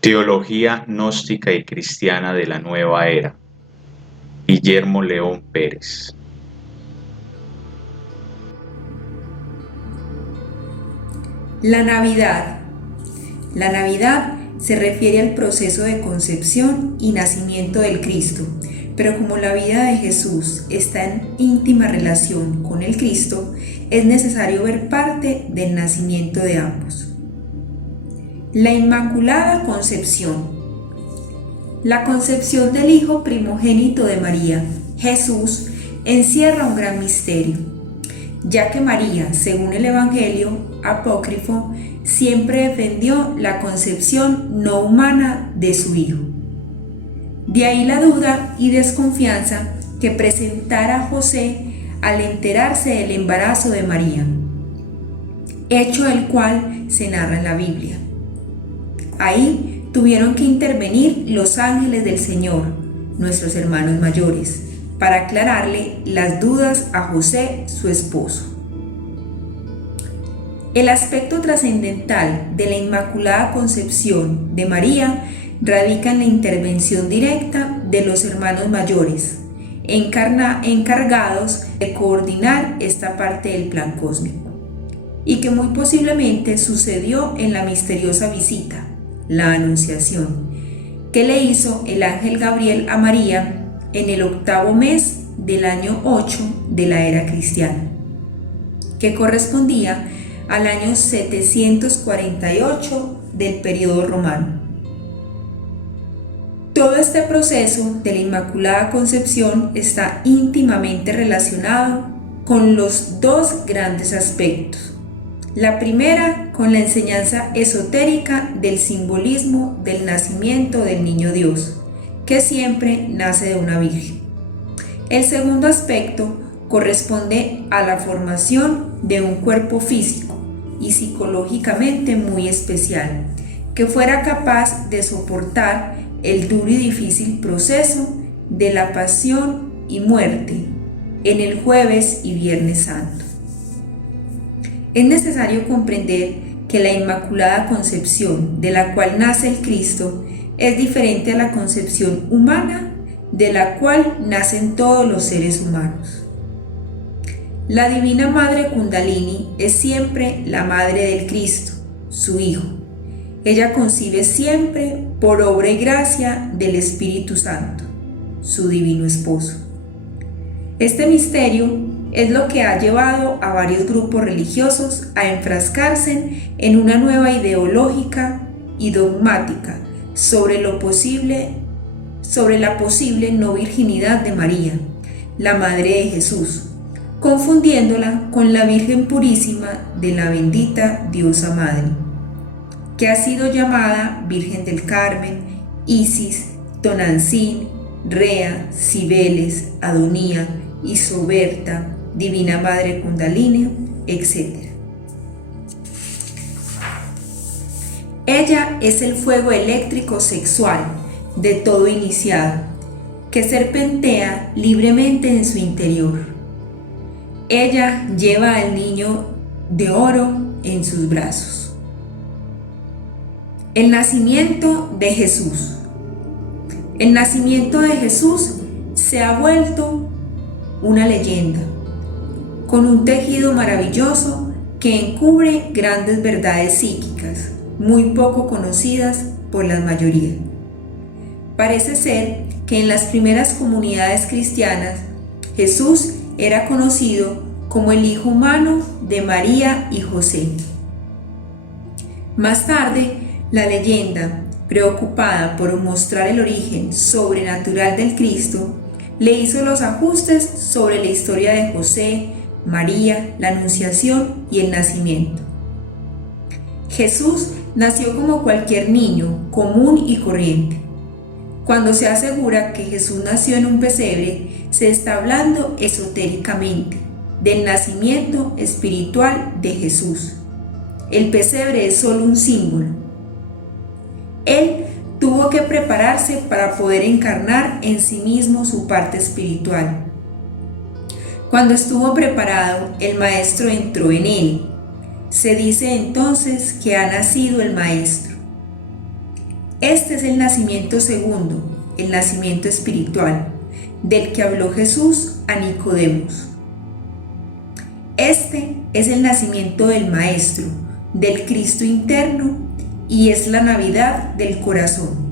Teología gnóstica y cristiana de la nueva era. Guillermo León Pérez. La Navidad. La Navidad se refiere al proceso de concepción y nacimiento del Cristo, pero como la vida de Jesús está en íntima relación con el Cristo, es necesario ver parte del nacimiento de ambos. La Inmaculada Concepción. La concepción del Hijo primogénito de María, Jesús, encierra un gran misterio, ya que María, según el Evangelio apócrifo, siempre defendió la concepción no humana de su Hijo. De ahí la duda y desconfianza que presentara José al enterarse del embarazo de María, hecho el cual se narra en la Biblia. Ahí tuvieron que intervenir los ángeles del Señor, nuestros hermanos mayores, para aclararle las dudas a José, su esposo. El aspecto trascendental de la Inmaculada Concepción de María radica en la intervención directa de los hermanos mayores, encargados de coordinar esta parte del plan cósmico, y que muy posiblemente sucedió en la misteriosa visita, la Anunciación, que le hizo el ángel Gabriel a María en el 8º mes del año 8 de la era cristiana, que correspondía al año 748 del periodo romano. Todo este proceso de la Inmaculada Concepción está íntimamente relacionado con los dos grandes aspectos. La primera, con la enseñanza esotérica del simbolismo del nacimiento del niño Dios, que siempre nace de una virgen. El segundo aspecto corresponde a la formación de un cuerpo físico y psicológicamente muy especial, que fuera capaz de soportar el duro y difícil proceso de la pasión y muerte en el jueves y viernes santo. Es necesario comprender que la Inmaculada Concepción de la cual nace el Cristo es diferente a la concepción humana de la cual nacen todos los seres humanos. La Divina Madre Kundalini es siempre la Madre del Cristo, su Hijo. Ella concibe siempre por obra y gracia del Espíritu Santo, su Divino Esposo. Este misterio es lo que ha llevado a varios grupos religiosos a enfrascarse en una nueva ideológica y dogmática sobre la posible no virginidad de María, la Madre de Jesús, confundiéndola con la Virgen Purísima de la bendita Diosa Madre, que ha sido llamada Virgen del Carmen, Isis, Tonantzin, Rea, Cibeles, Adonía, Isoberta, Divina Madre Kundalini, etc. Ella es el fuego eléctrico sexual de todo iniciado, que serpentea libremente en su interior. Ella lleva al niño de oro en sus brazos. El nacimiento de Jesús. El nacimiento de Jesús se ha vuelto una leyenda, con un tejido maravilloso que encubre grandes verdades psíquicas, muy poco conocidas por la mayoría. Parece ser que en las primeras comunidades cristianas, Jesús era conocido como el Hijo humano de María y José. Más tarde, la leyenda, preocupada por mostrar el origen sobrenatural del Cristo, le hizo los ajustes sobre la historia de José, María, la Anunciación y el nacimiento. Jesús nació como cualquier niño, común y corriente. Cuando se asegura que Jesús nació en un pesebre, se está hablando esotéricamente del nacimiento espiritual de Jesús. El pesebre es solo un símbolo. Él tuvo que prepararse para poder encarnar en sí mismo su parte espiritual. Cuando estuvo preparado, el Maestro entró en él. Se dice entonces que ha nacido el Maestro. Este es el nacimiento segundo, el nacimiento espiritual, del que habló Jesús a Nicodemos. Este es el nacimiento del Maestro, del Cristo interno, y es la Navidad del corazón.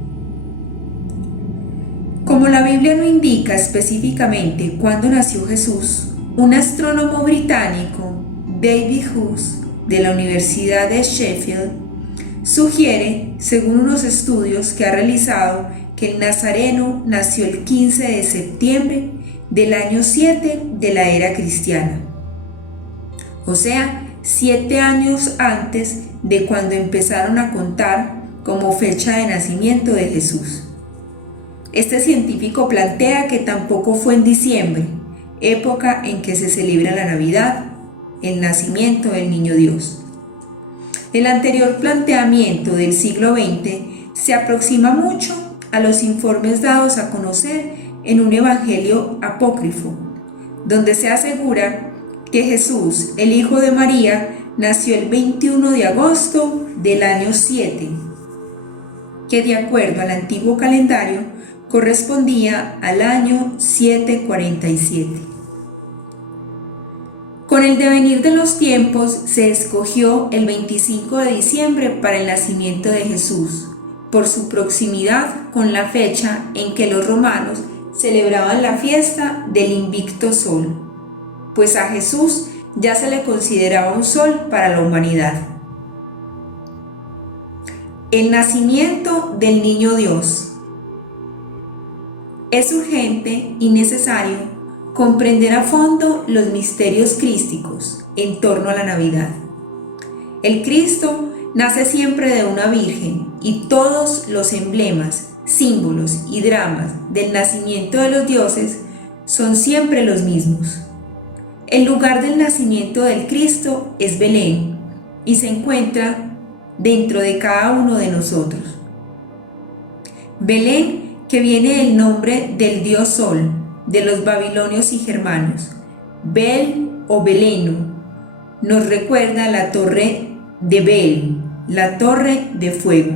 Como la Biblia no indica específicamente cuándo nació Jesús, un astrónomo británico, David Hughes, de la Universidad de Sheffield, sugiere, según unos estudios que ha realizado, que el Nazareno nació el 15 de septiembre del año 7 de la era cristiana. O sea, 7 años antes de cuando empezaron a contar como fecha de nacimiento de Jesús. Este científico plantea que tampoco fue en diciembre, época en que se celebra la Navidad, el nacimiento del Niño Dios. El anterior planteamiento del siglo XX se aproxima mucho a los informes dados a conocer en un evangelio apócrifo, donde se asegura que Jesús, el Hijo de María, nació el 21 de agosto del año 7, que de acuerdo al antiguo calendario correspondía al año 747. Con el devenir de los tiempos se escogió el 25 de diciembre para el nacimiento de Jesús, por su proximidad con la fecha en que los romanos celebraban la fiesta del Invicto Sol, pues a Jesús ya se le consideraba un sol para la humanidad. El nacimiento del Niño Dios. Es urgente y necesario comprender a fondo los misterios crísticos en torno a la Navidad. El Cristo nace siempre de una virgen y todos los emblemas, símbolos y dramas del nacimiento de los dioses son siempre los mismos. El lugar del nacimiento del Cristo es Belén y se encuentra dentro de cada uno de nosotros. Belén, que viene del nombre del dios Sol, de los babilonios y germanos, Bel o Beleno, nos recuerda la torre de Bel, la torre de fuego.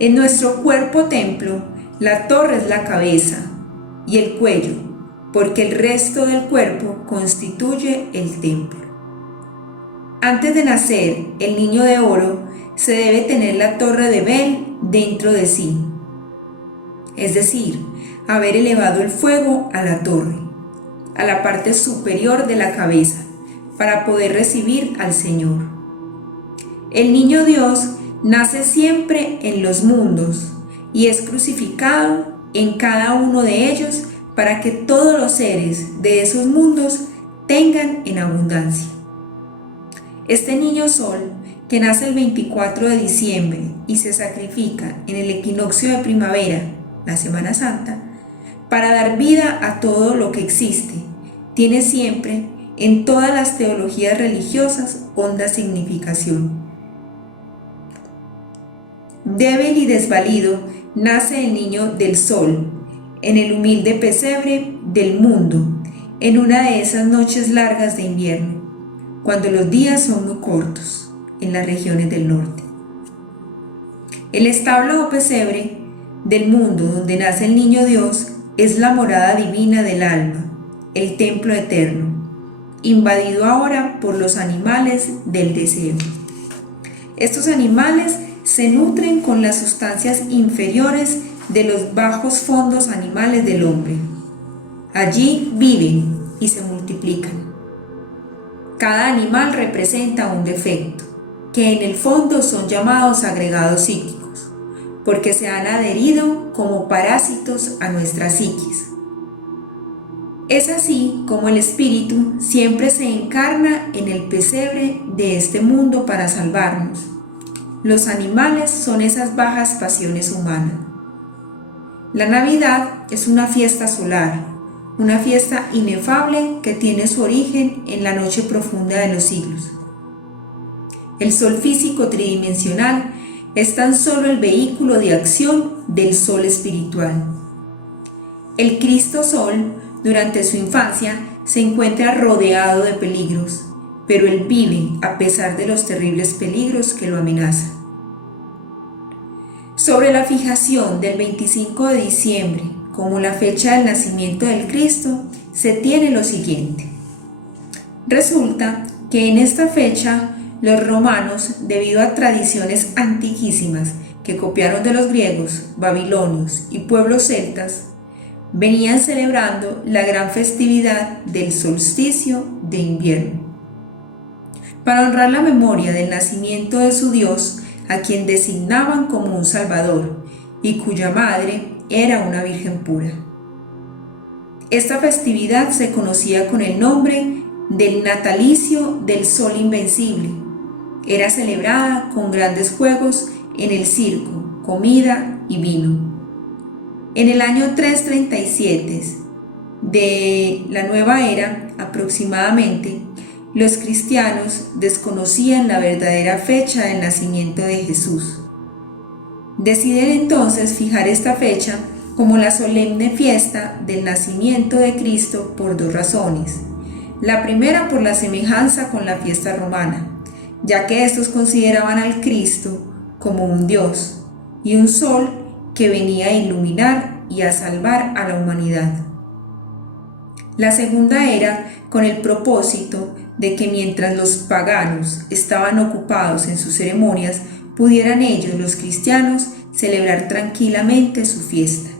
En nuestro cuerpo templo, la torre es la cabeza y el cuello, porque el resto del cuerpo constituye el templo. Antes de nacer el niño de oro, se debe tener la torre de Bel dentro de sí, es decir, haber elevado el fuego a la torre, a la parte superior de la cabeza, para poder recibir al Señor. El niño Dios nace siempre en los mundos y es crucificado en cada uno de ellos para que todos los seres de esos mundos tengan en abundancia. Este niño Sol, que nace el 24 de diciembre y se sacrifica en el equinoccio de primavera, la Semana Santa, para dar vida a todo lo que existe, tiene siempre, en todas las teologías religiosas, honda significación. Débil y desvalido, nace el niño del sol, en el humilde pesebre del mundo, en una de esas noches largas de invierno, cuando los días son muy cortos, en las regiones del norte. El establo o pesebre del mundo donde nace el niño Dios es la morada divina del alma, el templo eterno, invadido ahora por los animales del deseo. Estos animales se nutren con las sustancias inferiores de los bajos fondos animales del hombre. Allí viven y se multiplican. Cada animal representa un defecto, que en el fondo son llamados agregados psíquicos, porque se han adherido como parásitos a nuestra psiquis. Es así como el espíritu siempre se encarna en el pesebre de este mundo para salvarnos. Los animales son esas bajas pasiones humanas. La Navidad es una fiesta solar, una fiesta inefable que tiene su origen en la noche profunda de los siglos. El sol físico tridimensional es tan solo el vehículo de acción del sol espiritual. El Cristo Sol, durante su infancia, se encuentra rodeado de peligros, pero él vive a pesar de los terribles peligros que lo amenazan. Sobre la fijación del 25 de diciembre como la fecha del nacimiento del Cristo, se tiene lo siguiente. Resulta que en esta fecha los romanos, debido a tradiciones antiquísimas que copiaron de los griegos, babilonios y pueblos celtas, venían celebrando la gran festividad del solsticio de invierno. Para honrar la memoria del nacimiento de su Dios, a quien designaban como un Salvador y cuya madre era una virgen pura. Esta festividad se conocía con el nombre del natalicio del Sol Invencible. Era celebrada con grandes juegos en el circo, comida y vino. En el año 337 de la nueva era, aproximadamente, los cristianos desconocían la verdadera fecha del nacimiento de Jesús. Deciden entonces fijar esta fecha como la solemne fiesta del nacimiento de Cristo por dos razones. La primera, por la semejanza con la fiesta romana, ya que estos consideraban al Cristo como un Dios y un sol que venía a iluminar y a salvar a la humanidad. La segunda era con el propósito de que mientras los paganos estaban ocupados en sus ceremonias, pudieran ellos, los cristianos, celebrar tranquilamente su fiesta.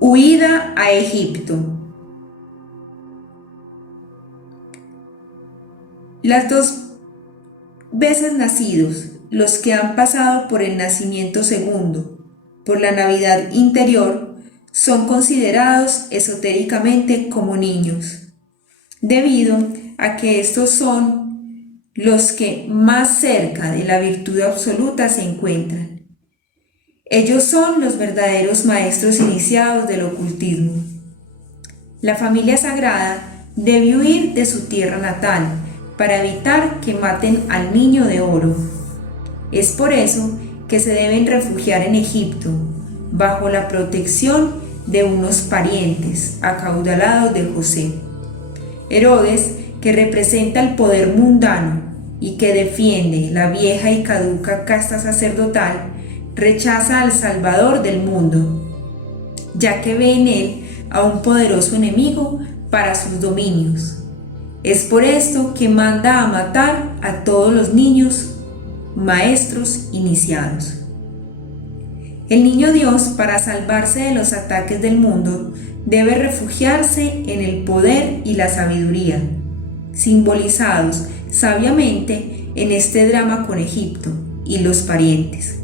Huida a Egipto. Las dos veces nacidos, los que han pasado por el nacimiento segundo, por la Navidad interior, son considerados esotéricamente como niños, debido a que estos son los que más cerca de la virtud absoluta se encuentran. Ellos son los verdaderos maestros iniciados del ocultismo. La familia sagrada debe huir de su tierra natal para evitar que maten al niño de oro. Es por eso que se deben refugiar en Egipto, bajo la protección de unos parientes acaudalados de José. Herodes, que representa el poder mundano y que defiende la vieja y caduca casta sacerdotal, rechaza al Salvador del mundo, ya que ve en él a un poderoso enemigo para sus dominios. Es por esto que manda a matar a todos los niños maestros iniciados. El niño Dios, para salvarse de los ataques del mundo, debe refugiarse en el poder y la sabiduría, simbolizados sabiamente en este drama con Egipto y los parientes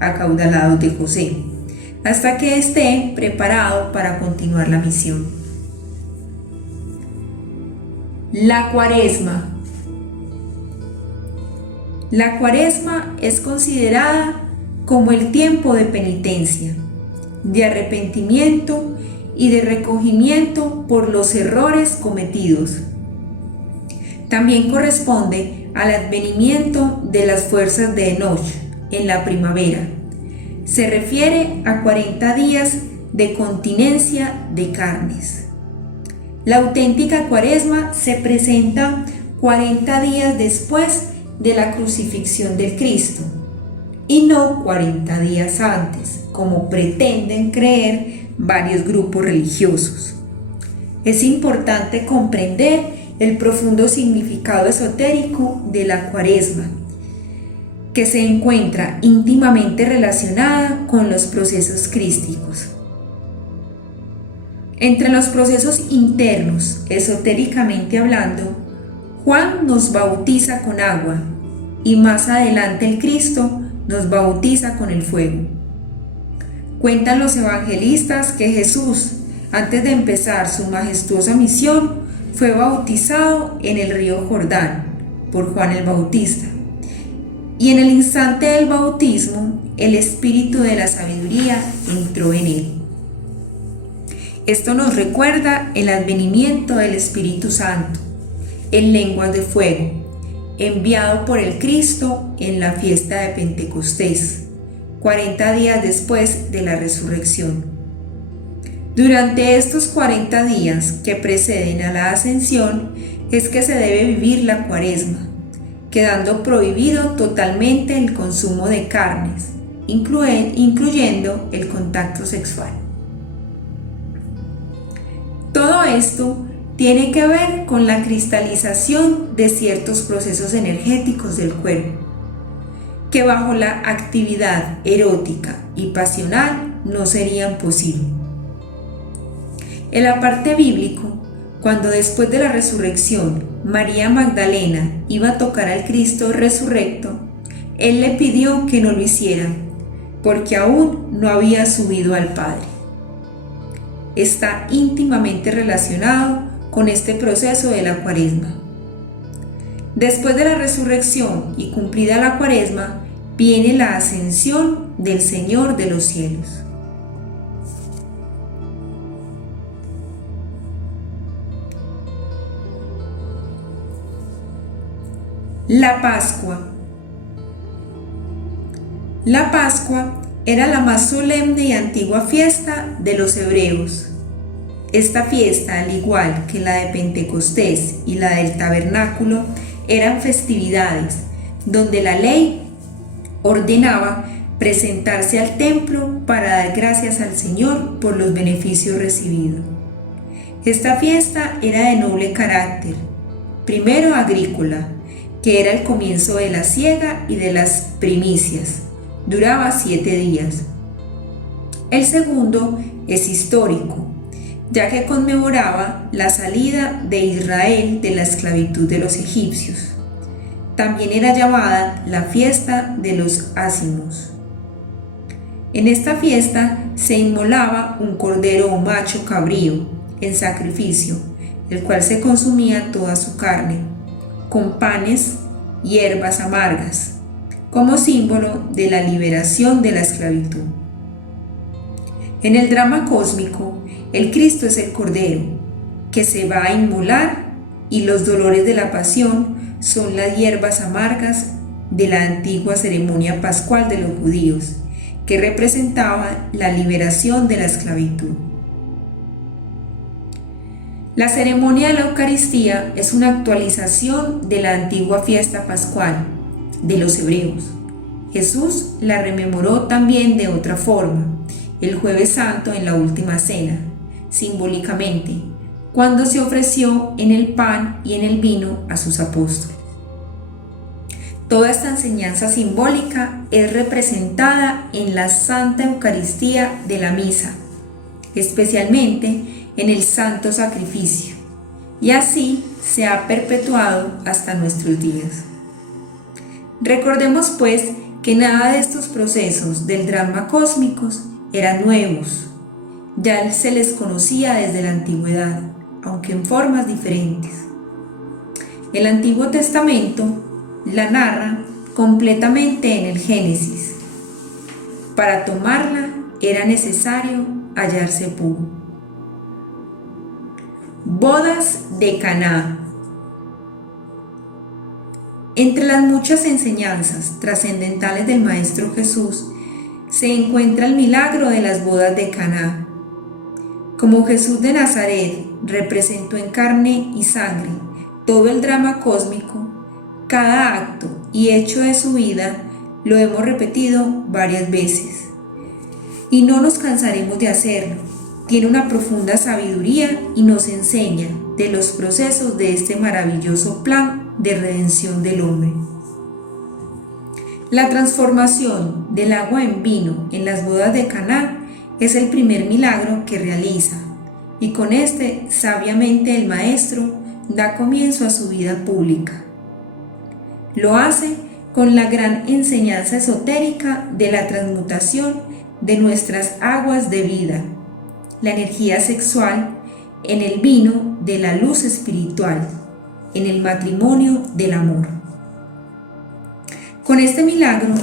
acaudalados de José, hasta que esté preparado para continuar la misión. La Cuaresma. La Cuaresma es considerada como el tiempo de penitencia, de arrepentimiento y de recogimiento por los errores cometidos. También corresponde al advenimiento de las fuerzas de Enoch en la primavera. Se refiere a 40 días de continencia de carnes. La auténtica Cuaresma se presenta 40 días después de la crucifixión del Cristo y no 40 días antes, como pretenden creer varios grupos religiosos. Es importante comprender el profundo significado esotérico de la Cuaresma, que se encuentra íntimamente relacionada con los procesos crísticos. Entre los procesos internos, esotéricamente hablando, Juan nos bautiza con agua y más adelante el Cristo nos bautiza con el fuego. Cuentan los evangelistas que Jesús, antes de empezar su majestuosa misión, fue bautizado en el río Jordán por Juan el Bautista. Y en el instante del bautismo, el espíritu de la sabiduría entró en él. Esto nos recuerda el advenimiento del Espíritu Santo, en lenguas de fuego, enviado por el Cristo en la fiesta de Pentecostés, 40 días después de la resurrección. Durante estos 40 días que preceden a la ascensión es que se debe vivir la Cuaresma, quedando prohibido totalmente el consumo de carnes, incluyendo el contacto sexual. Todo esto tiene que ver con la cristalización de ciertos procesos energéticos del cuerpo, que bajo la actividad erótica y pasional no serían posibles. En la parte bíblico, cuando después de la resurrección María Magdalena iba a tocar al Cristo resurrecto, Él le pidió que no lo hiciera, porque aún no había subido al Padre. Está íntimamente relacionado con este proceso de la Cuaresma. Después de la resurrección y cumplida la Cuaresma, viene la ascensión del Señor de los cielos. La Pascua. La Pascua era la más solemne y antigua fiesta de los hebreos. Esta fiesta, al igual que la de Pentecostés y la del Tabernáculo, eran festividades donde la ley ordenaba presentarse al templo para dar gracias al Señor por los beneficios recibidos. Esta fiesta era de noble carácter, primero agrícola, que era el comienzo de la siega y de las primicias. Duraba 7 días. El segundo es histórico, ya que conmemoraba la salida de Israel de la esclavitud de los egipcios. También era llamada la fiesta de los ácimos. En esta fiesta se inmolaba un cordero o macho cabrío en sacrificio, el cual se consumía toda su carne, con panes y hierbas amargas, como símbolo de la liberación de la esclavitud. En el drama cósmico, el Cristo es el Cordero, que se va a inmolar, y los dolores de la pasión son las hierbas amargas de la antigua ceremonia pascual de los judíos, que representaba la liberación de la esclavitud. La ceremonia de la Eucaristía es una actualización de la antigua fiesta pascual de los hebreos. Jesús la rememoró también de otra forma, el Jueves Santo en la Última Cena, simbólicamente, cuando se ofreció en el pan y en el vino a sus apóstoles. Toda esta enseñanza simbólica es representada en la Santa Eucaristía de la Misa, especialmente en el Santo Sacrificio, y así se ha perpetuado hasta nuestros días. Recordemos pues que nada de estos procesos del drama cósmicos eran nuevos, ya se les conocía desde la antigüedad, aunque en formas diferentes. El Antiguo Testamento la narra completamente en el Génesis. Para tomarla era necesario hallarse puro. Bodas de Caná. Entre las muchas enseñanzas trascendentales del Maestro Jesús se encuentra el milagro de las bodas de Caná. Como Jesús de Nazaret representó en carne y sangre todo el drama cósmico, cada acto y hecho de su vida lo hemos repetido varias veces. Y no nos cansaremos de hacerlo. Tiene una profunda sabiduría y nos enseña de los procesos de este maravilloso plan de redención del hombre. La transformación del agua en vino en las bodas de Caná es el primer milagro que realiza, y con este sabiamente el Maestro da comienzo a su vida pública. Lo hace con la gran enseñanza esotérica de la transmutación de nuestras aguas de vida, la energía sexual, en el vino de la luz espiritual, en el matrimonio del amor. Con este milagro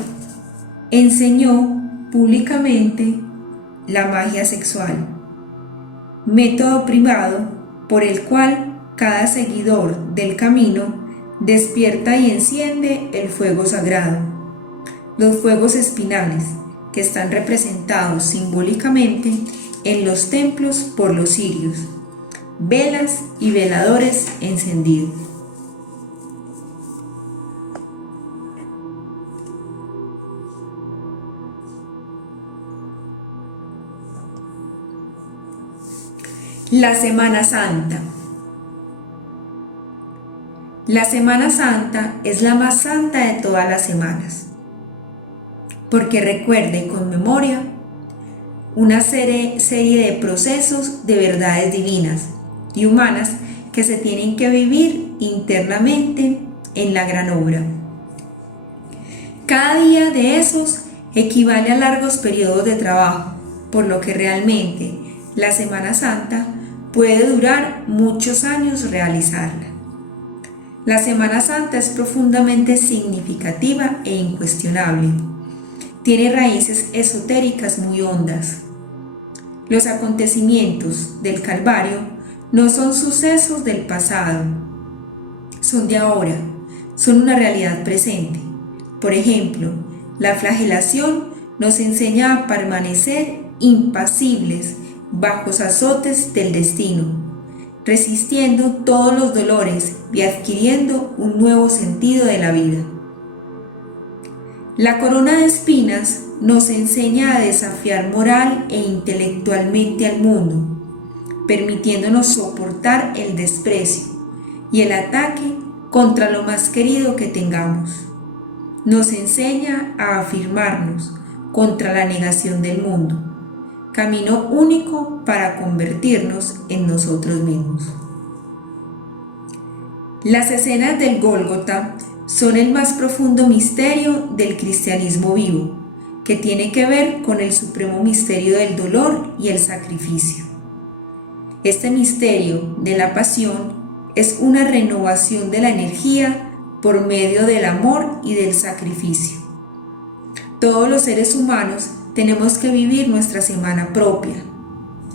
enseñó públicamente la magia sexual, método privado por el cual cada seguidor del camino despierta y enciende el fuego sagrado, los fuegos espinales que están representados simbólicamente en los templos por los cirios, velas y veladores encendidos. La Semana Santa. La Semana Santa es la más santa de todas las semanas, porque recuerda y conmemora una serie de procesos de verdades divinas y humanas que se tienen que vivir internamente en la gran obra. Cada día de esos equivale a largos periodos de trabajo, por lo que realmente la Semana Santa puede durar muchos años realizarla. La Semana Santa es profundamente significativa e incuestionable. Tiene raíces esotéricas muy hondas. Los acontecimientos del Calvario no son sucesos del pasado, son de ahora, son una realidad presente. Por ejemplo, la flagelación nos enseña a permanecer impasibles bajo los azotes del destino, resistiendo todos los dolores y adquiriendo un nuevo sentido de la vida. La corona de espinas nos enseña a desafiar moral e intelectualmente al mundo, permitiéndonos soportar el desprecio y el ataque contra lo más querido que tengamos. Nos enseña a afirmarnos contra la negación del mundo, camino único para convertirnos en nosotros mismos. Las escenas del Gólgota son el más profundo misterio del cristianismo vivo, que tiene que ver con el supremo misterio del dolor y el sacrificio. Este misterio de la pasión es una renovación de la energía por medio del amor y del sacrificio. Todos los seres humanos tenemos que vivir nuestra semana propia,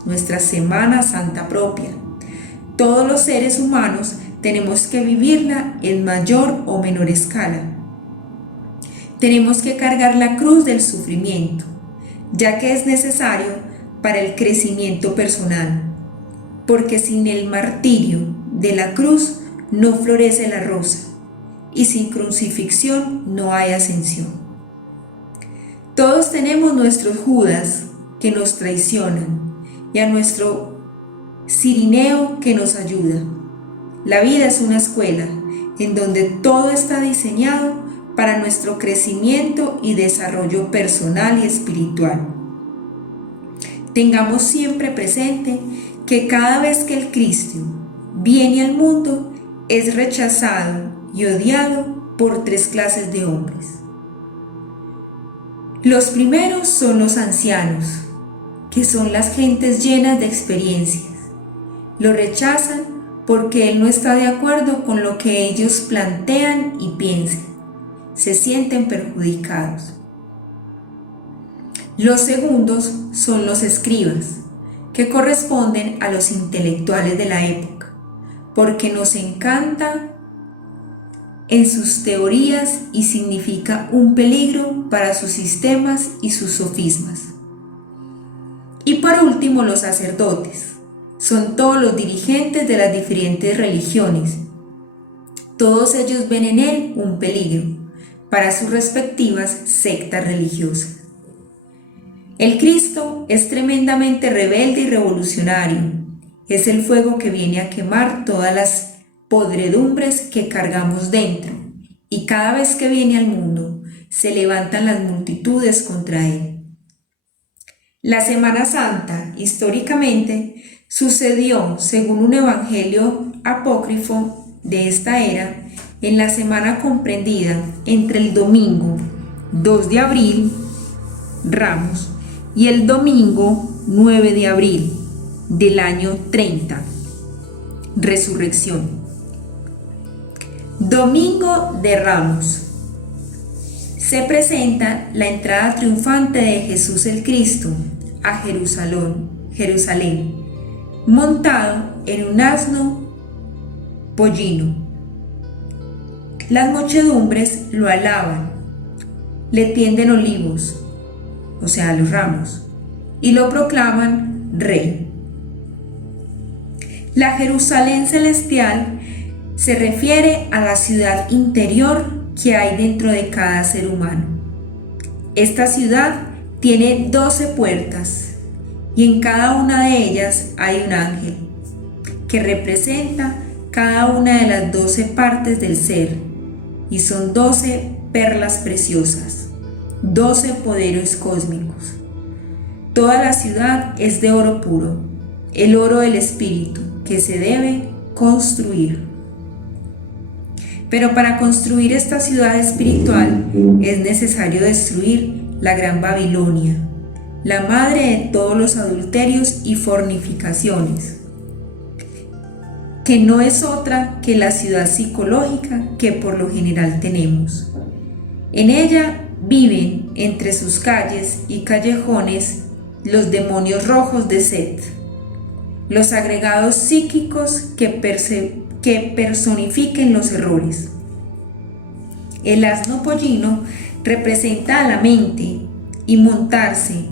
nuestra Semana Santa propia. Todos los seres humanos tenemos que vivirla en mayor o menor escala. Tenemos que cargar la cruz del sufrimiento, ya que es necesario para el crecimiento personal, porque sin el martirio de la cruz no florece la rosa, y sin crucifixión no hay ascensión. Todos tenemos nuestros Judas que nos traicionan y a nuestro Cirineo que nos ayuda. La vida es una escuela en donde todo está diseñado para nuestro crecimiento y desarrollo personal y espiritual. Tengamos siempre presente que cada vez que el Cristo viene al mundo es rechazado y odiado por tres clases de hombres. Los primeros son los ancianos, que son las gentes llenas de experiencias. Lo rechazan porque él no está de acuerdo con lo que ellos plantean y piensan. Se sienten perjudicados. Los segundos son los escribas, que corresponden a los intelectuales de la época, porque nos encanta en sus teorías y significa un peligro para sus sistemas y sus sofismas. Y por último, los sacerdotes. Son todos los dirigentes de las diferentes religiones. Todos ellos ven en él un peligro para sus respectivas sectas religiosas. El Cristo es tremendamente rebelde y revolucionario. Es el fuego que viene a quemar todas las podredumbres que cargamos dentro, y cada vez que viene al mundo se levantan las multitudes contra él. La Semana Santa, históricamente, sucedió, según un evangelio apócrifo de esta era, en la semana comprendida entre el domingo 2 de abril, Ramos, y el domingo 9 de abril del año 30, Resurrección. Domingo de Ramos. Se presenta la entrada triunfante de Jesús el Cristo a Jerusalén, montado en un asno pollino. Las muchedumbres lo alaban, le tienden olivos, o sea, los ramos, y lo proclaman rey. La Jerusalén celestial se refiere a la ciudad interior que hay dentro de cada ser humano. Esta ciudad tiene 12 puertas y en cada una de ellas hay un ángel. que representa cada una de las 12 partes del ser, y son 12 perlas preciosas, 12 poderes cósmicos. Toda la ciudad es de oro puro, el oro del espíritu, que se debe construir. Pero para construir esta ciudad espiritual es necesario destruir la gran Babilonia, la madre de todos los adulterios y fornicaciones, que no es otra que la ciudad psicológica que por lo general tenemos. En ella viven entre sus calles y callejones los demonios rojos de Set, los agregados psíquicos que personifiquen los errores. El asno pollino representa a la mente y montarse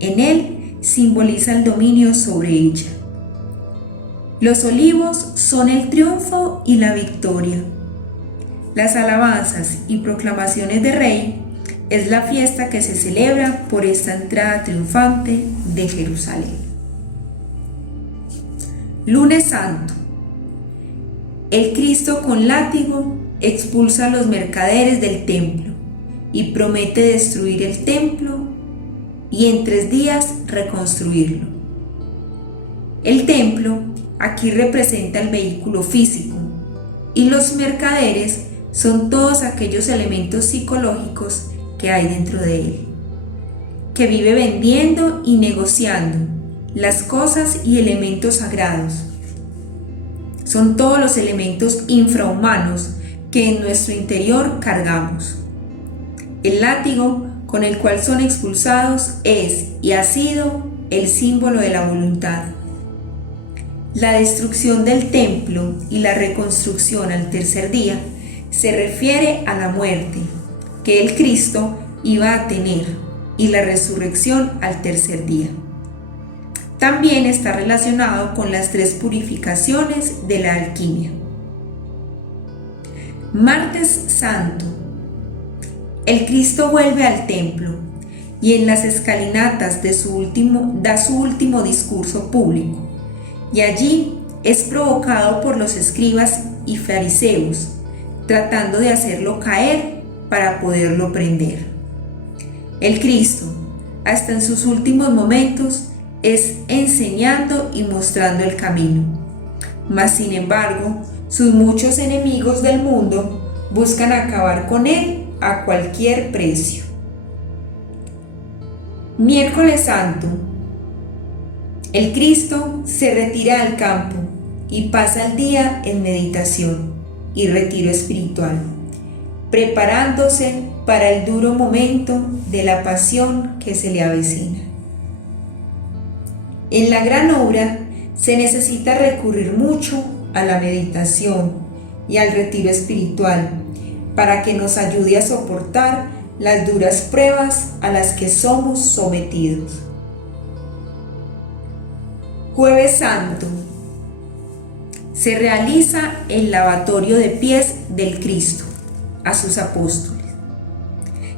en él simboliza el dominio sobre ella. Los olivos son el triunfo y la victoria. Las alabanzas y proclamaciones de rey es la fiesta que se celebra por esta entrada triunfante de Jerusalén. Lunes Santo. El Cristo con látigo expulsa a los mercaderes del templo y promete destruir el templo y en 3 días reconstruirlo. El templo aquí representa el vehículo físico y los mercaderes son todos aquellos elementos psicológicos que hay dentro de él, que vive vendiendo y negociando las cosas y elementos sagrados. Son todos los elementos infrahumanos que en nuestro interior cargamos. El látigo con el cual son expulsados es y ha sido el símbolo de la voluntad. La destrucción del templo y la reconstrucción al tercer día se refiere a la muerte que el Cristo iba a tener y la resurrección al tercer día. También está relacionado con las 3 purificaciones de la alquimia. Martes Santo. El Cristo vuelve al templo y en las escalinatas da su último discurso público, y allí es provocado por los escribas y fariseos, tratando de hacerlo caer para poderlo prender. El Cristo, hasta en sus últimos momentos, es enseñando y mostrando el camino. Mas sin embargo, sus muchos enemigos del mundo buscan acabar con él a cualquier precio. Miércoles Santo. El Cristo se retira al campo y pasa el día en meditación y retiro espiritual, preparándose para el duro momento de la pasión que se le avecina. En la gran obra se necesita recurrir mucho a la meditación y al retiro espiritual para que nos ayude a soportar las duras pruebas a las que somos sometidos. Jueves Santo. Se realiza el lavatorio de pies del Cristo a sus apóstoles.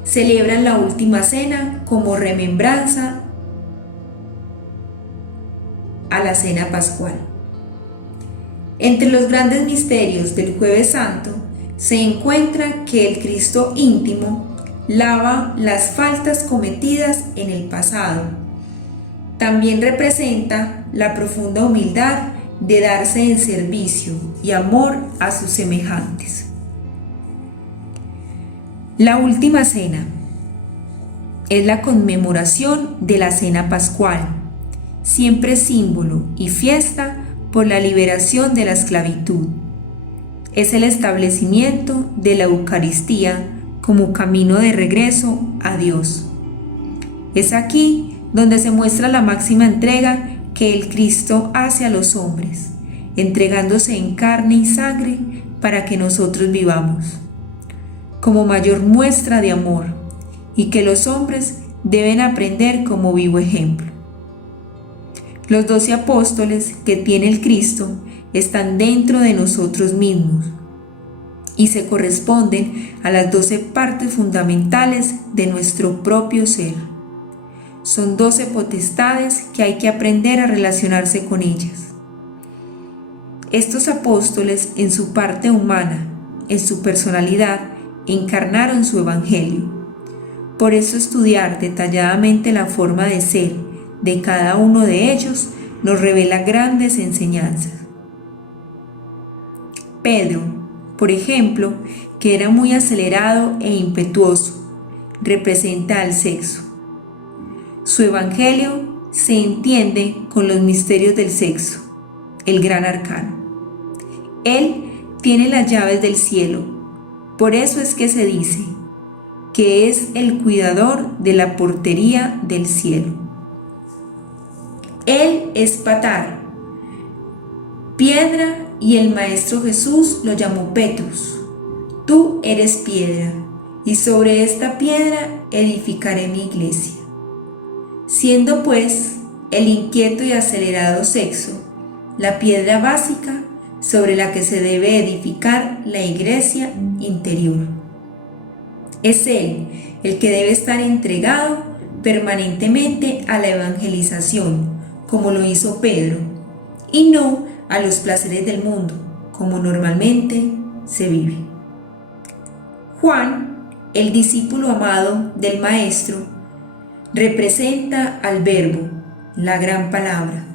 Celebran la última cena como remembranza a la cena pascual. Entre los grandes misterios del Jueves Santo se encuentra que el Cristo íntimo lava las faltas cometidas en el pasado. También representa la profunda humildad de darse en servicio y amor a sus semejantes. La última cena es la conmemoración de la cena pascual, siempre símbolo y fiesta por la liberación de la esclavitud. Es el establecimiento de la Eucaristía como camino de regreso a Dios. Es aquí donde se muestra la máxima entrega que el Cristo hace a los hombres, entregándose en carne y sangre para que nosotros vivamos, como mayor muestra de amor, y que los hombres deben aprender como vivo ejemplo. Los 12 apóstoles que tiene el Cristo están dentro de nosotros mismos y se corresponden a las 12 partes fundamentales de nuestro propio ser. Son 12 potestades que hay que aprender a relacionarse con ellas. Estos apóstoles, en su parte humana, en su personalidad, encarnaron su evangelio. Por eso estudiar detalladamente la forma de ser de cada uno de ellos nos revela grandes enseñanzas. Pedro, por ejemplo, que era muy acelerado e impetuoso, representa al sexo. Su evangelio se entiende con los misterios del sexo, el gran arcano. Él tiene las llaves del cielo, por eso es que se dice que es el cuidador de la portería del cielo. Él es Patar, piedra, y el Maestro Jesús lo llamó Petrus. Tú eres piedra, y sobre esta piedra edificaré mi iglesia. Siendo pues el inquieto y acelerado sexo la piedra básica sobre la que se debe edificar la iglesia interior. Es Él el que debe estar entregado permanentemente a la evangelización, como lo hizo Pedro, y no a los placeres del mundo, como normalmente se vive. Juan, el discípulo amado del Maestro, representa al Verbo, la gran palabra.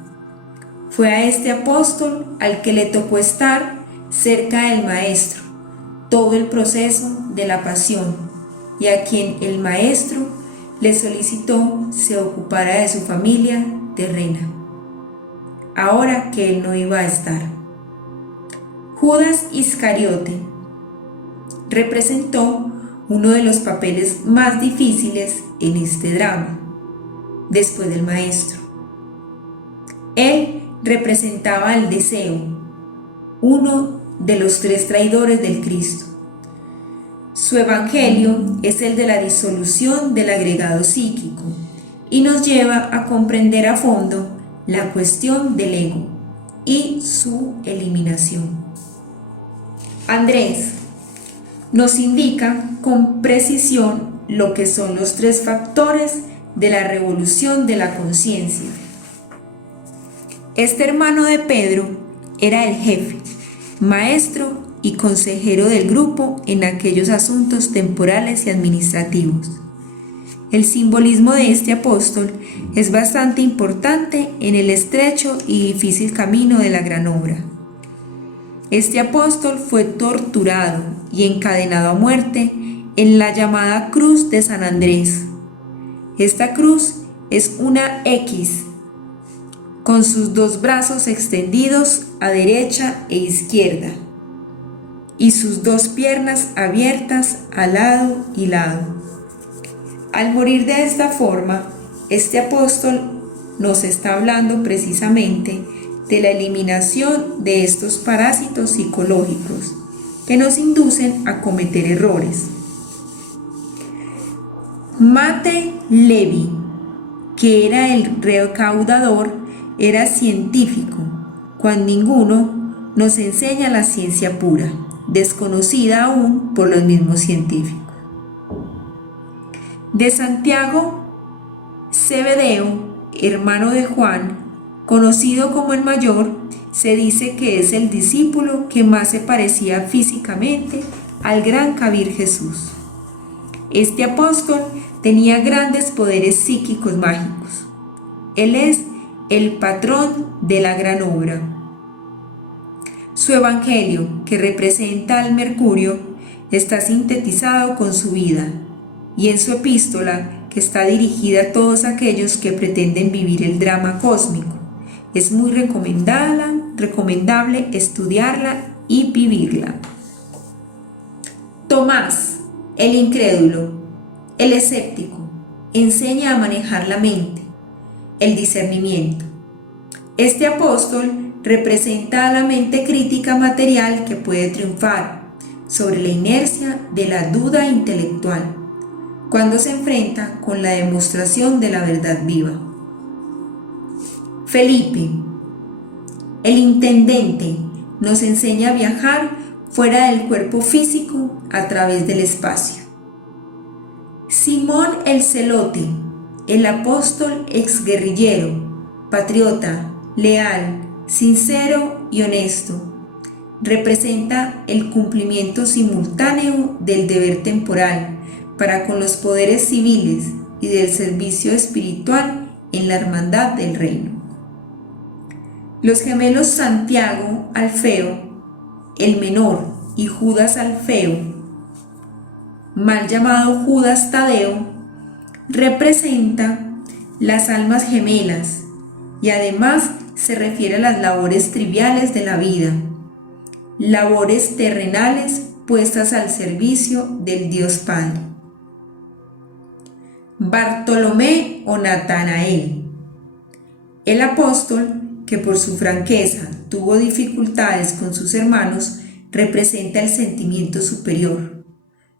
Fue a este apóstol al que le tocó estar cerca del Maestro todo el proceso de la pasión, y a quien el Maestro le solicitó se ocupara de su familia terrena, ahora que él no iba a estar. Judas Iscariote representó uno de los papeles más difíciles en este drama, después del Maestro. Él representaba el deseo, uno de los 3 traidores del Cristo. Su evangelio es el de la disolución del agregado psíquico y nos lleva a comprender a fondo la cuestión del ego y su eliminación. Andrés nos indica con precisión lo que son los 3 factores de la revolución de la conciencia. Este hermano de Pedro era el jefe, maestro y consejero del grupo en aquellos asuntos temporales y administrativos. El simbolismo de este apóstol es bastante importante en el estrecho y difícil camino de la gran obra. Este apóstol fue torturado y encadenado a muerte en la llamada Cruz de San Andrés. Esta cruz es una X con sus 2 brazos extendidos a derecha e izquierda y sus 2 piernas abiertas a lado y lado. Al morir de esta forma, este apóstol nos está hablando precisamente de la eliminación de estos parásitos psicológicos que nos inducen a cometer errores. Mate Levi, que era el recaudador, era científico, cuando ninguno nos enseña la ciencia pura, desconocida aún por los mismos científicos. De Santiago Zebedeo, hermano de Juan, conocido como el mayor, se dice que es el discípulo que más se parecía físicamente al gran Kabir Jesús. Este apóstol tenía grandes poderes psíquicos mágicos. Él es el patrón de la gran obra. Su evangelio, que representa al Mercurio, está sintetizado con su vida, y en su epístola, que está dirigida a todos aquellos que pretenden vivir el drama cósmico, es muy recomendable estudiarla y vivirla. Tomás, el incrédulo, el escéptico, enseña a manejar la mente, el discernimiento. Este apóstol representa a la mente crítica material que puede triunfar sobre la inercia de la duda intelectual cuando se enfrenta con la demostración de la verdad viva. Felipe, el intendente, nos enseña a viajar fuera del cuerpo físico a través del espacio. Simón el Celote, el apóstol exguerrillero, patriota, leal, sincero y honesto, representa el cumplimiento simultáneo del deber temporal para con los poderes civiles y del servicio espiritual en la hermandad del reino. Los gemelos Santiago Alfeo, el menor, y Judas Alfeo, mal llamado Judas Tadeo, representa las almas gemelas y además se refiere a las labores triviales de la vida, labores terrenales puestas al servicio del Dios Padre. Bartolomé o Natanael, el apóstol que por su franqueza tuvo dificultades con sus hermanos, representa el sentimiento superior.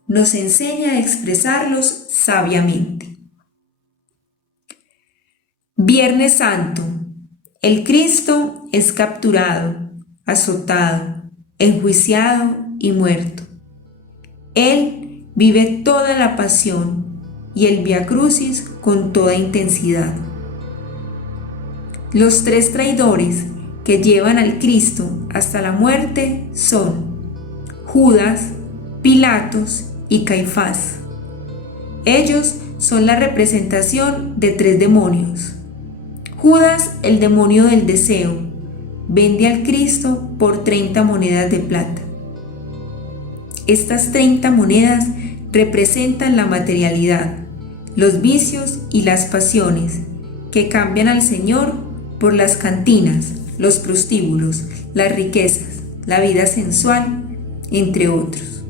Nos enseña a expresarlos sabiamente. Viernes Santo. El Cristo es capturado, azotado, enjuiciado y muerto. Él vive toda la pasión y el Vía Crucis con toda intensidad. Los tres traidores que llevan al Cristo hasta la muerte son Judas, Pilatos y Caifás. Ellos son la representación de tres demonios. Judas, el demonio del deseo, vende al Cristo por 30 monedas de plata. Estas 30 monedas representan la materialidad, los vicios y las pasiones que cambian al Señor por las cantinas, los prostíbulos, las riquezas, la vida sensual, entre otros.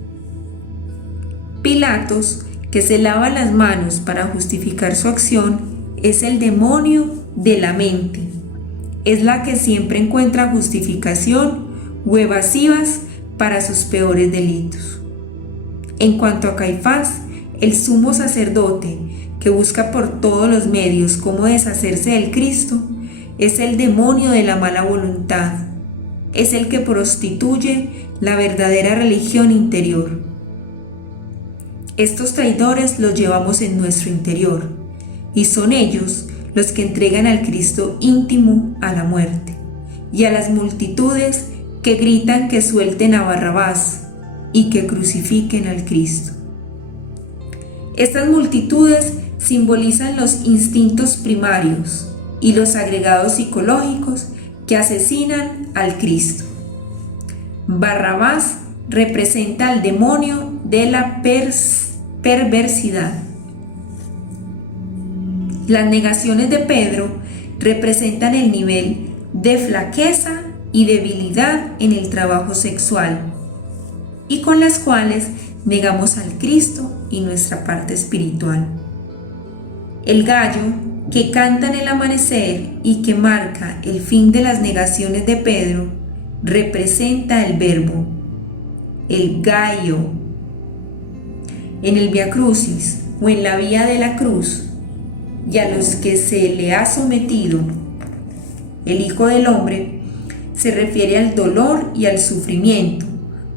Pilatos, que se lava las manos para justificar su acción, es el demonio de la mente. Es la que siempre encuentra justificación o evasivas para sus peores delitos. En cuanto a Caifás, el sumo sacerdote que busca por todos los medios cómo deshacerse del Cristo, es el demonio de la mala voluntad. Es el que prostituye la verdadera religión interior. Estos traidores los llevamos en nuestro interior y son ellos los que entregan al Cristo íntimo a la muerte y a las multitudes que gritan que suelten a Barrabás y que crucifiquen al Cristo. Estas multitudes simbolizan los instintos primarios y los agregados psicológicos que asesinan al Cristo. Barrabás representa al demonio de la perversidad. Las negaciones de Pedro representan el nivel de flaqueza y debilidad en el trabajo sexual, y con las cuales negamos al Cristo y nuestra parte espiritual. El gallo que canta en el amanecer y que marca el fin de las negaciones de Pedro representa el verbo, el gallo. En el Vía Crucis o en la vía de la cruz, y a los que se le ha sometido el Hijo del Hombre, se refiere al dolor y al sufrimiento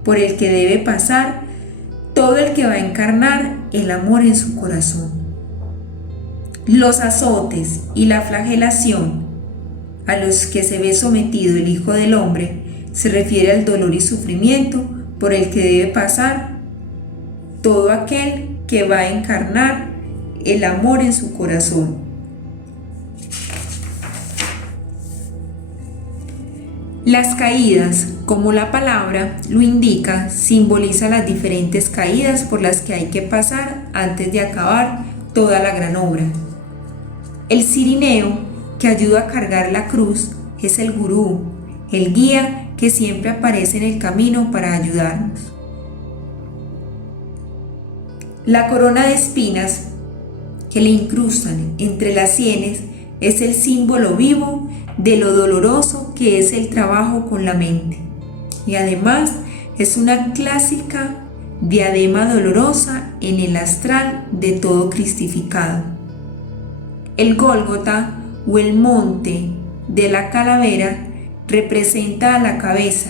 por el que debe pasar todo el que va a encarnar el amor en su corazón. Los azotes y la flagelación a los que se ve sometido el Hijo del Hombre se refiere al dolor y sufrimiento por el que debe pasar todo aquel que va a encarnar el amor en su corazón. Las caídas, como la palabra lo indica, simboliza las diferentes caídas por las que hay que pasar antes de acabar toda la gran obra. El cirineo, que ayuda a cargar la cruz, es el gurú, el guía que siempre aparece en el camino para ayudarnos. La corona de espinas que le incrustan entre las sienes es el símbolo vivo de lo doloroso que es el trabajo con la mente, y además es una clásica diadema dolorosa en el astral de todo cristificado. El Gólgota o el monte de la calavera representa a la cabeza,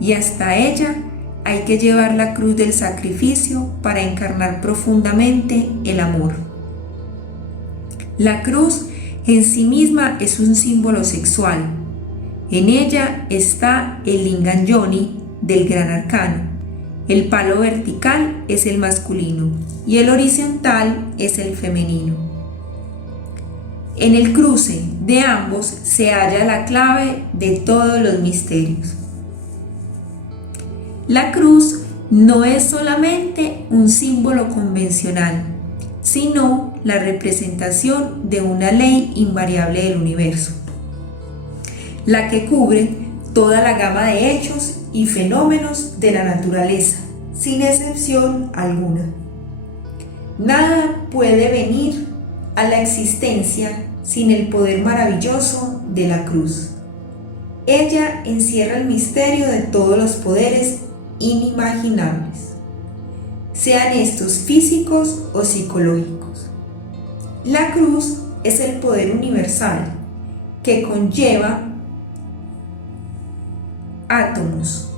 y hasta ella hay que llevar la cruz del sacrificio para encarnar profundamente el amor. La cruz en sí misma es un símbolo sexual. En ella está el Lingam Yoni del gran arcano. El palo vertical es el masculino y el horizontal es el femenino. En el cruce de ambos se halla la clave de todos los misterios. La cruz no es solamente un símbolo convencional, sino la representación de una ley invariable del universo, la que cubre toda la gama de hechos y fenómenos de la naturaleza, sin excepción alguna. Nada puede venir a la existencia sin el poder maravilloso de la cruz. Ella encierra el misterio de todos los poderes inimaginables, sean estos físicos o psicológicos. La cruz es el poder universal que conlleva átomos,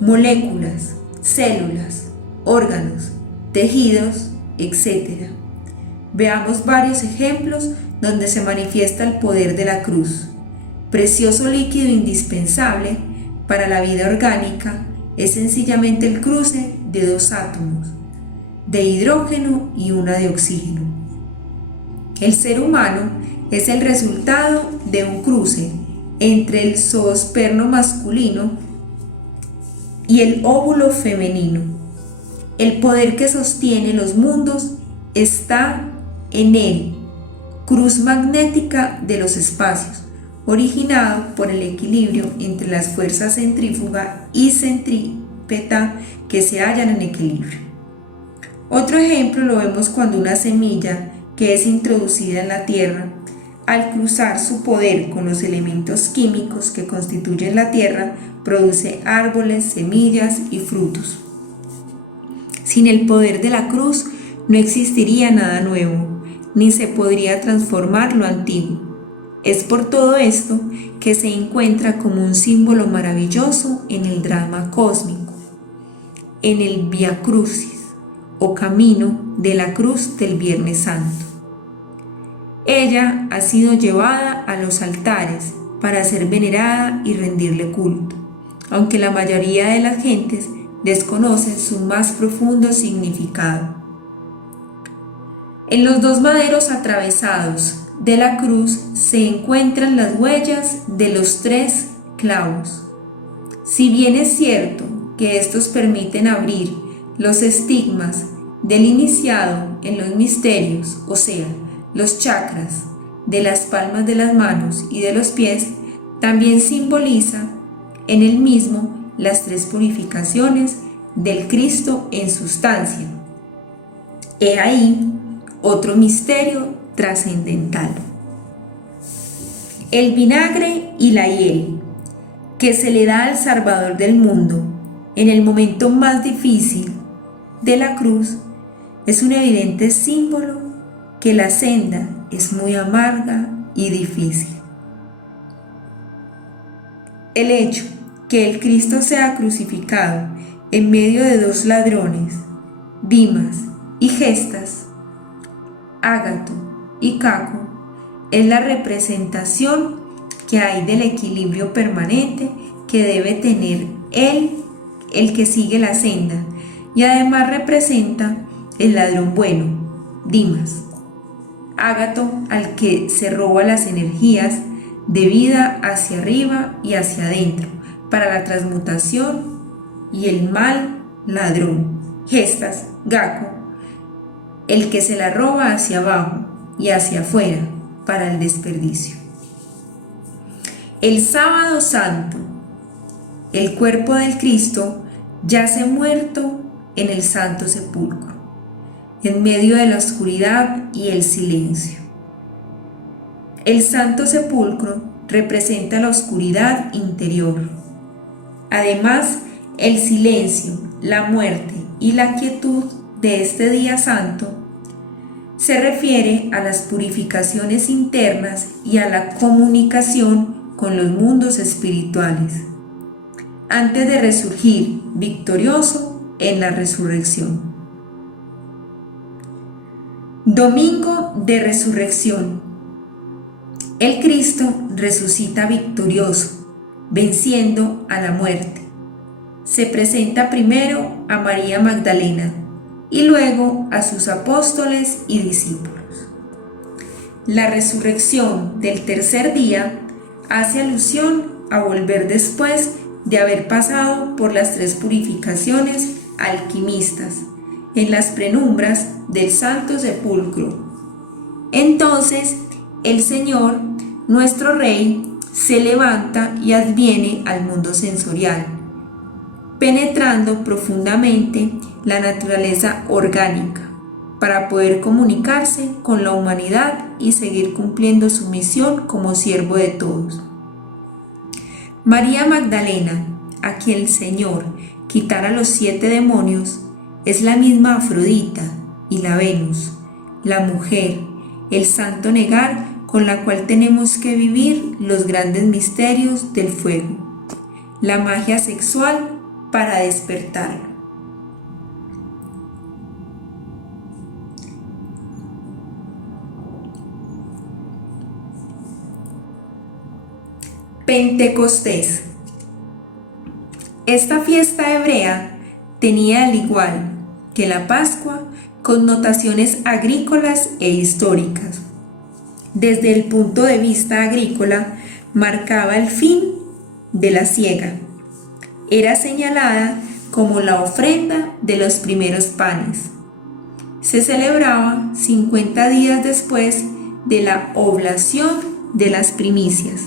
moléculas, células, órganos, tejidos, etc. Veamos varios ejemplos donde se manifiesta el poder de la cruz. Precioso líquido indispensable para la vida orgánica es sencillamente el cruce de dos átomos, de hidrógeno y una de oxígeno. El ser humano es el resultado de un cruce entre el zoospermo masculino y el óvulo femenino. El poder que sostiene los mundos está en el cruz magnética de los espacios, originado por el equilibrio entre las fuerzas centrífuga y centrípeta que se hallan en equilibrio. Otro ejemplo lo vemos cuando una semilla que es introducida en la tierra, al cruzar su poder con los elementos químicos que constituyen la tierra, produce árboles, semillas y frutos. Sin el poder de la cruz no existiría nada nuevo, ni se podría transformar lo antiguo. Es por todo esto que se encuentra como un símbolo maravilloso en el drama cósmico, en el Vía Crucis o camino de la cruz del Viernes Santo. Ella ha sido llevada a los altares para ser venerada y rendirle culto, aunque la mayoría de las gentes desconocen su más profundo significado. En los dos maderos atravesados de la cruz se encuentran las huellas de los 3 clavos. Si bien es cierto que estos permiten abrir los estigmas del iniciado en los misterios, o sea, los chakras de las palmas de las manos y de los pies, también simboliza en el mismo las 3 purificaciones del Cristo en sustancia. He ahí otro misterio trascendental. El vinagre y la hiel que se le da al Salvador del mundo en el momento más difícil de la cruz es un evidente símbolo que la senda es muy amarga y difícil. El hecho que el Cristo sea crucificado en medio de 2 ladrones, Dimas y Gestas, Ágato y Caco, es la representación que hay del equilibrio permanente que debe tener el que sigue la senda, y además representa el ladrón bueno, Dimas, Ágato, al que se roba las energías de vida hacia arriba y hacia adentro para la transmutación, y el mal ladrón, Gestas, Gaco, el que se la roba hacia abajo y hacia afuera para el desperdicio. El sábado santo, el cuerpo del Cristo yace muerto en el santo sepulcro, en medio de la oscuridad y el silencio. El santo sepulcro representa la oscuridad interior. Además, el silencio, la muerte y la quietud de este día santo se refiere a las purificaciones internas y a la comunicación con los mundos espirituales, antes de resurgir victorioso en la resurrección. Domingo de Resurrección. El Cristo resucita victorioso, venciendo a la muerte. Se presenta primero a María Magdalena y luego a sus apóstoles y discípulos. La resurrección del tercer día hace alusión a volver después de haber pasado por las 3 purificaciones alquimistas en las penumbras del Santo Sepulcro. Entonces el Señor, nuestro Rey, se levanta y adviene al mundo sensorial, penetrando profundamente la naturaleza orgánica para poder comunicarse con la humanidad y seguir cumpliendo su misión como siervo de todos. María Magdalena, a quien el Señor quitara los 7 demonios, es la misma Afrodita y la Venus, la mujer, el santo negar con la cual tenemos que vivir los grandes misterios del fuego, la magia sexual para despertarlo. Pentecostés. Esta fiesta hebrea tenía, al igual que la Pascua, connotaciones agrícolas e históricas. Desde el punto de vista agrícola, marcaba el fin de la siega. Era señalada como la ofrenda de los primeros panes. Se celebraba 50 días después de la oblación de las primicias.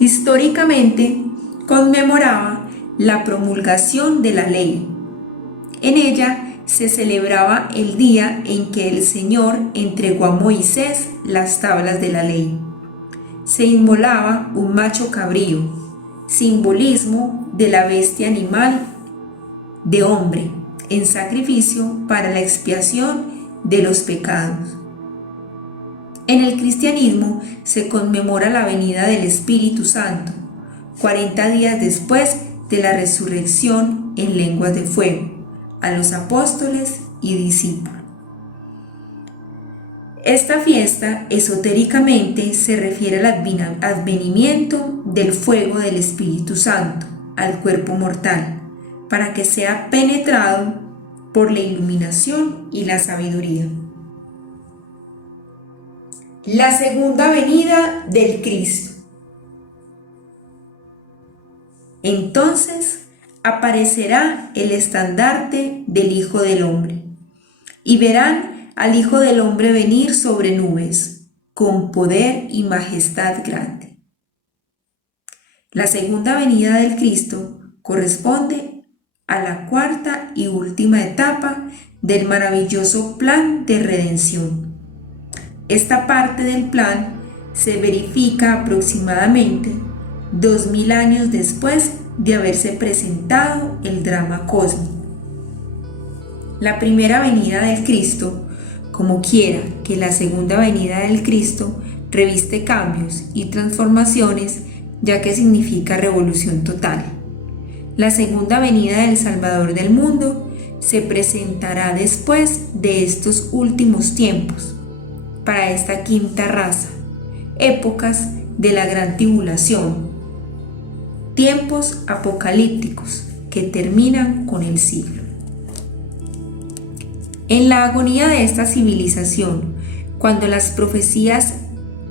Históricamente, conmemoraba la promulgación de la ley. En ella se celebraba el día en que el Señor entregó a Moisés las tablas de la ley. Se inmolaba un macho cabrío, simbolismo de la bestia animal de hombre, en sacrificio para la expiación de los pecados. En el cristianismo se conmemora la venida del Espíritu Santo, 40 días después de la resurrección en lenguas de fuego, a los apóstoles y discípulos. Esta fiesta esotéricamente se refiere al advenimiento del fuego del Espíritu Santo al cuerpo mortal, para que sea penetrado por la iluminación y la sabiduría. La segunda venida del Cristo. Entonces aparecerá el estandarte del Hijo del Hombre, y verán al Hijo del Hombre venir sobre nubes, con poder y majestad grande. La segunda venida del Cristo corresponde a la 4ª y última etapa del maravilloso plan de redención. Esta parte del plan se verifica aproximadamente 2000 años después de haberse presentado el drama cósmico. La primera venida del Cristo, como quiera que la segunda venida del Cristo, reviste cambios y transformaciones, ya que significa revolución total. La segunda venida del Salvador del mundo se presentará después de estos últimos tiempos, para esta 5ª raza, épocas de la gran tribulación, tiempos apocalípticos que terminan con el siglo. En la agonía de esta civilización, cuando las profecías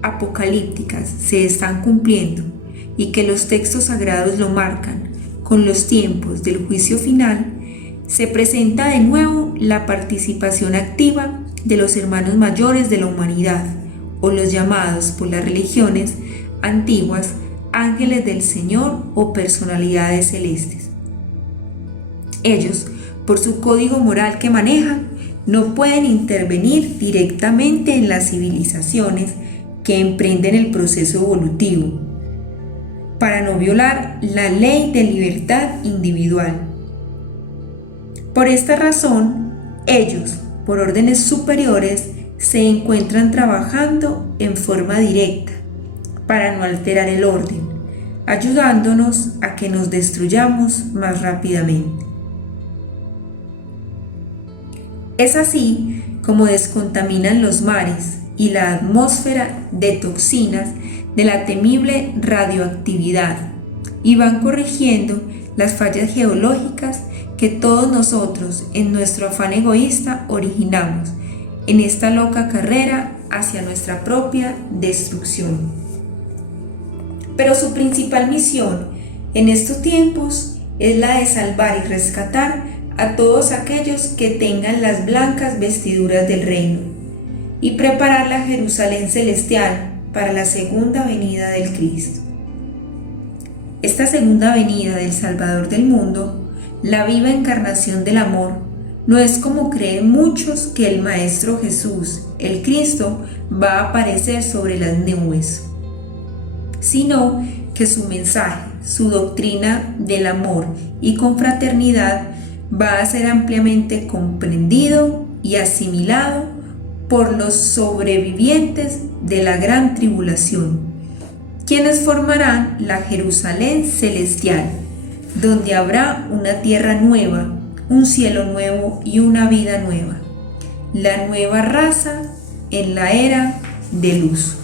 apocalípticas se están cumpliendo y que los textos sagrados lo marcan con los tiempos del juicio final, se presenta de nuevo la participación activa de los hermanos mayores de la humanidad, o los llamados por las religiones antiguas ángeles del Señor o personalidades celestes. Ellos, por su código moral que manejan, no pueden intervenir directamente en las civilizaciones que emprenden el proceso evolutivo, para no violar la ley de libertad individual. Por esta razón, ellos, por órdenes superiores, se encuentran trabajando en forma directa para no alterar el orden, ayudándonos a que nos destruyamos más rápidamente. Es así como descontaminan los mares y la atmósfera de toxinas de la temible radioactividad y van corrigiendo las fallas geológicas que todos nosotros en nuestro afán egoísta originamos en esta loca carrera hacia nuestra propia destrucción. Pero su principal misión en estos tiempos es la de salvar y rescatar a todos aquellos que tengan las blancas vestiduras del reino y preparar la Jerusalén celestial para la segunda venida del Cristo. Esta segunda venida del Salvador del mundo, la viva encarnación del amor, no es como creen muchos que el Maestro Jesús, el Cristo, va a aparecer sobre las nubes, sino que su mensaje, su doctrina del amor y confraternidad va a ser ampliamente comprendido y asimilado por los sobrevivientes de la gran tribulación, quienes formarán la Jerusalén celestial, donde habrá una tierra nueva, un cielo nuevo y una vida nueva, la nueva raza en la era de luz.